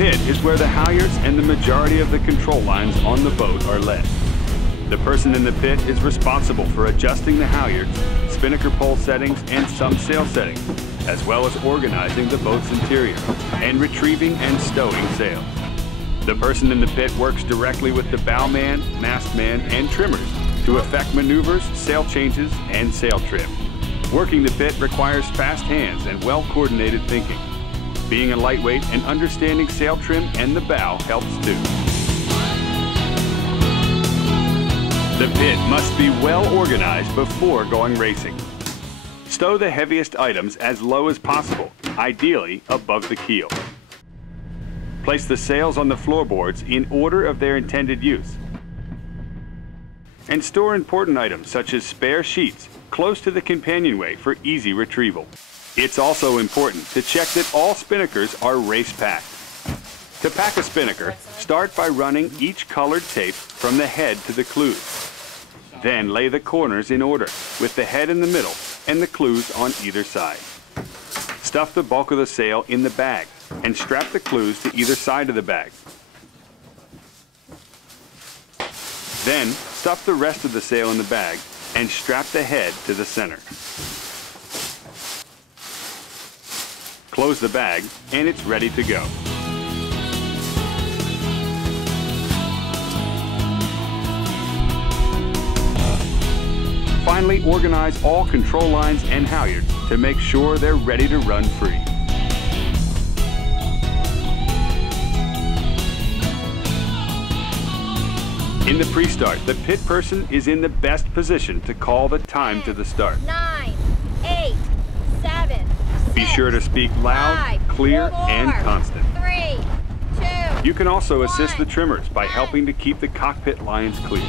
pit is where the halyards and the majority of the control lines on the boat are led. The person in the pit is responsible for adjusting the halyards, spinnaker pole settings, and some sail settings, as well as organizing the boat's interior and retrieving and stowing sails. The person in the pit works directly with the bowman, mastman, and trimmers to effect maneuvers, sail changes, and sail trim. Working the pit requires fast hands and well-coordinated thinking. Being a lightweight and understanding sail trim and the bow helps too. The pit must be well organized before going racing. Stow the heaviest items as low as possible, ideally above the keel. Place the sails on the floorboards in order of their intended use. And store important items such as spare sheets close to the companionway for easy retrieval. It's also important to check that all spinnakers are race packed. To pack a spinnaker, start by running each colored tape from the head to the clews. Then lay the corners in order, with the head in the middle and the clews on either side. Stuff the bulk of the sail in the bag and strap the clews to either side of the bag. Then stuff the rest of the sail in the bag and strap the head to the center. Close the bag and it's ready to go. Finally, organize all control lines and halyards to make sure they're ready to run free. In the pre-start, the pit person is in the best position to call the time to the start. 9, 8, 7, 6, Be sure to speak loud, 5, clear, 4, and constant. 3, 2, You can also assist the 1, trimmers by helping to keep the cockpit lines clear.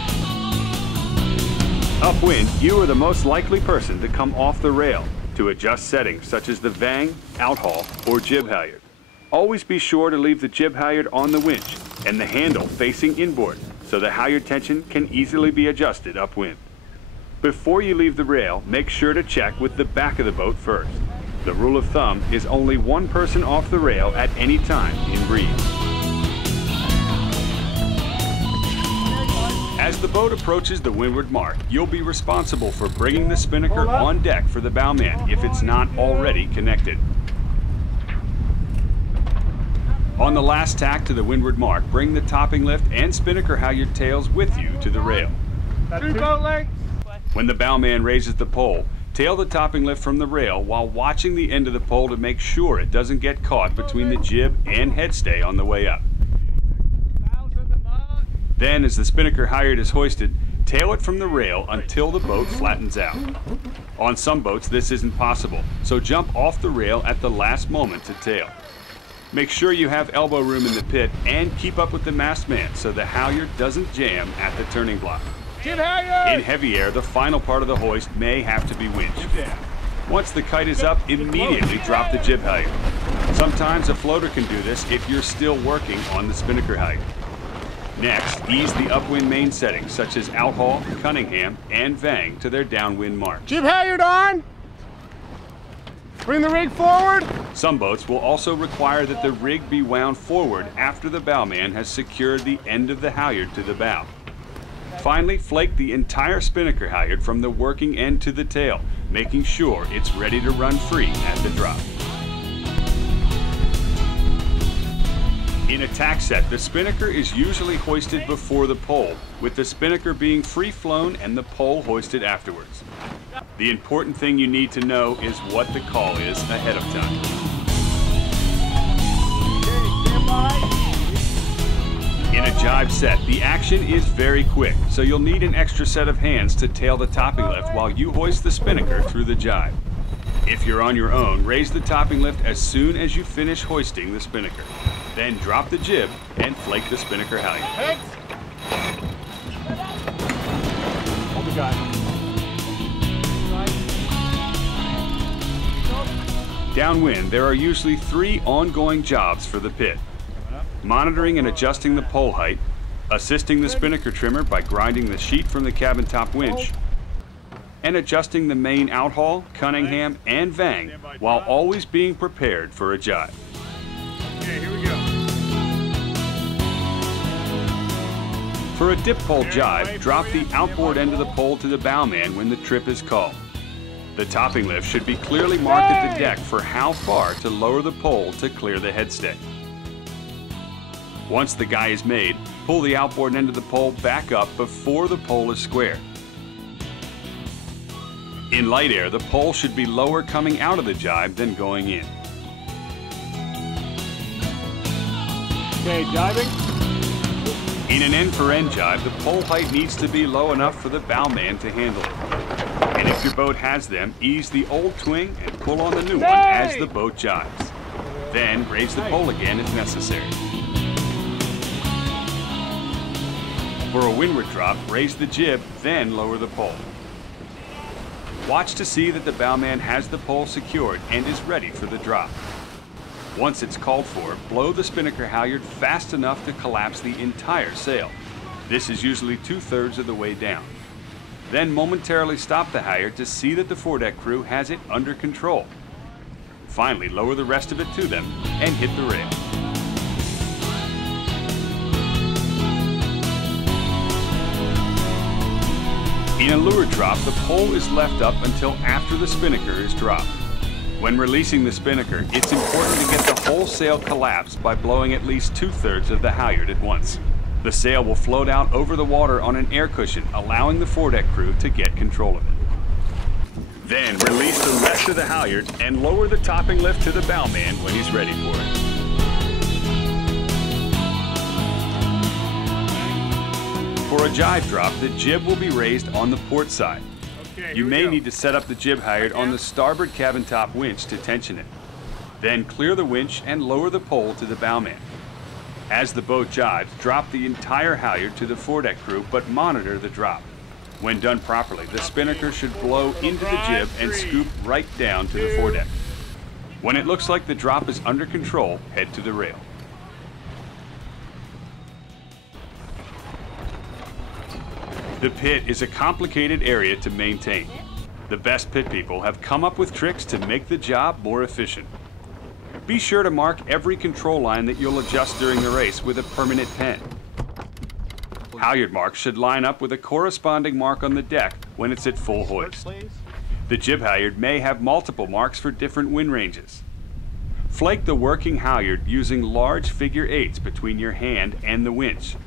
Upwind, you are the most likely person to come off the rail to adjust settings such as the vang, outhaul, or jib halyard. Always be sure to leave the jib halyard on the winch and the handle facing inboard so the halyard tension can easily be adjusted upwind. Before you leave the rail, make sure to check with the back of the boat first. The rule of thumb is only one person off the rail at any time in breeze. As the boat approaches the windward mark, you'll be responsible for bringing the spinnaker on deck for the bowman if it's not already connected. On the last tack to the windward mark, bring the topping lift and spinnaker halyard tails with you to the rail. When the bowman raises the pole, tail the topping lift from the rail while watching the end of the pole to make sure it doesn't get caught between the jib and headstay on the way up. Then, as the spinnaker halyard is hoisted, tail it from the rail until the boat flattens out. On some boats, this isn't possible, so jump off the rail at the last moment to tail. Make sure you have elbow room in the pit and keep up with the mastman so the halyard doesn't jam at the turning block. In heavy air, the final part of the hoist may have to be winched. Once the kite is up, immediately drop the jib halyard. Sometimes a floater can do this if you're still working on the spinnaker halyard. Next, ease the upwind main settings such as outhaul, Cunningham, and vang to their downwind mark. Jib halyard on! Bring the rig forward! Some boats will also require that the rig be wound forward after the bowman has secured the end of the halyard to the bow. Finally, flake the entire spinnaker halyard from the working end to the tail, making sure it's ready to run free at the drop. In a tack set, the spinnaker is usually hoisted before the pole, with the spinnaker being free-flown and the pole hoisted afterwards. The important thing you need to know is what the call is ahead of time. In a jibe set, the action is very quick, so you'll need an extra set of hands to tail the topping lift while you hoist the spinnaker through the jibe. If you're on your own, raise the topping lift as soon as you finish hoisting the spinnaker. Then drop the jib and flake the spinnaker halyard. Hold the guy. Downwind, there are usually 3 ongoing jobs for the pit. Monitoring and adjusting the pole height, assisting the spinnaker trimmer by grinding the sheet from the cabin top winch, and adjusting the main outhaul, Cunningham, and vang while always being prepared for a jibe. Okay, here we go. For a dip pole jibe, drop the outboard end of the pole to the bowman when the trip is called. The topping lift should be clearly marked at the deck for how far to lower the pole to clear the headstay. Once the guy is made, pull the outboard end of the pole back up before the pole is square. In light air, the pole should be lower coming out of the jibe than going in. Okay, jibing. In an end-for-end jibe, the pole height needs to be low enough for the bowman to handle it. And if your boat has them, ease the old twing and pull on the new one as the boat jibes. Then raise the pole again if necessary. For a windward drop, raise the jib, then lower the pole. Watch to see that the bowman has the pole secured and is ready for the drop. Once it's called for, blow the spinnaker halyard fast enough to collapse the entire sail. This is usually 2/3 of the way down. Then momentarily stop the halyard to see that the foredeck crew has it under control. Finally, lower the rest of it to them and hit the rail. In a lure drop, the pole is left up until after the spinnaker is dropped. When releasing the spinnaker, it's important to get the whole sail collapsed by blowing at least 2/3 of the halyard at once. The sail will float out over the water on an air cushion, allowing the foredeck crew to get control of it. Then release the rest of the halyard and lower the topping lift to the bowman when he's ready for it. For a jibe drop, the jib will be raised on the port side. You may need to set up the jib halyard on the starboard cabin top winch to tension it. Then clear the winch and lower the pole to the bowman. As the boat jibes, drop the entire halyard to the foredeck crew, but monitor the drop. When done properly, the spinnaker should blow into the jib and scoop right down to the foredeck. When it looks like the drop is under control, head to the rail. The pit is a complicated area to maintain. The best pit people have come up with tricks to make the job more efficient. Be sure to mark every control line that you'll adjust during the race with a permanent pen. Halyard marks should line up with a corresponding mark on the deck when it's at full hoist. The jib halyard may have multiple marks for different wind ranges. Flake the working halyard using large figure 8s between your hand and the winch.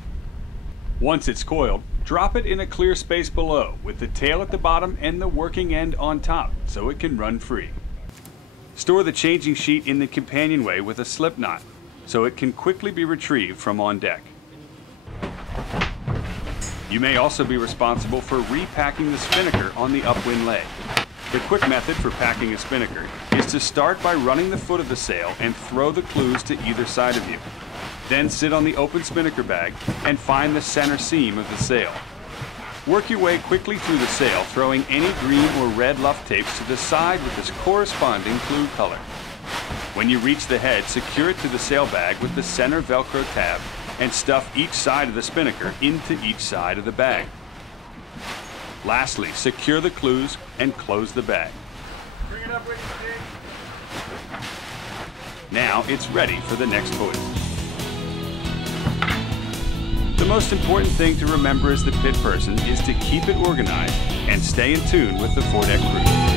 Once it's coiled, drop it in a clear space below with the tail at the bottom and the working end on top so it can run free. Store the changing sheet in the companionway with a slip knot so it can quickly be retrieved from on deck. You may also be responsible for repacking the spinnaker on the upwind lay. The quick method for packing a spinnaker is to start by running the foot of the sail and throw the clews to either side of you. Then sit on the open spinnaker bag and find the center seam of the sail. Work your way quickly through the sail, throwing any green or red luff tapes to the side with its corresponding clue color. When you reach the head, secure it to the sail bag with the center Velcro tab and stuff each side of the spinnaker into each side of the bag. Lastly, secure the clues and close the bag. Bring it up, Ricky. Now it's ready for the next hoist. The most important thing to remember as the pit person is to keep it organized and stay in tune with the foredeck crew.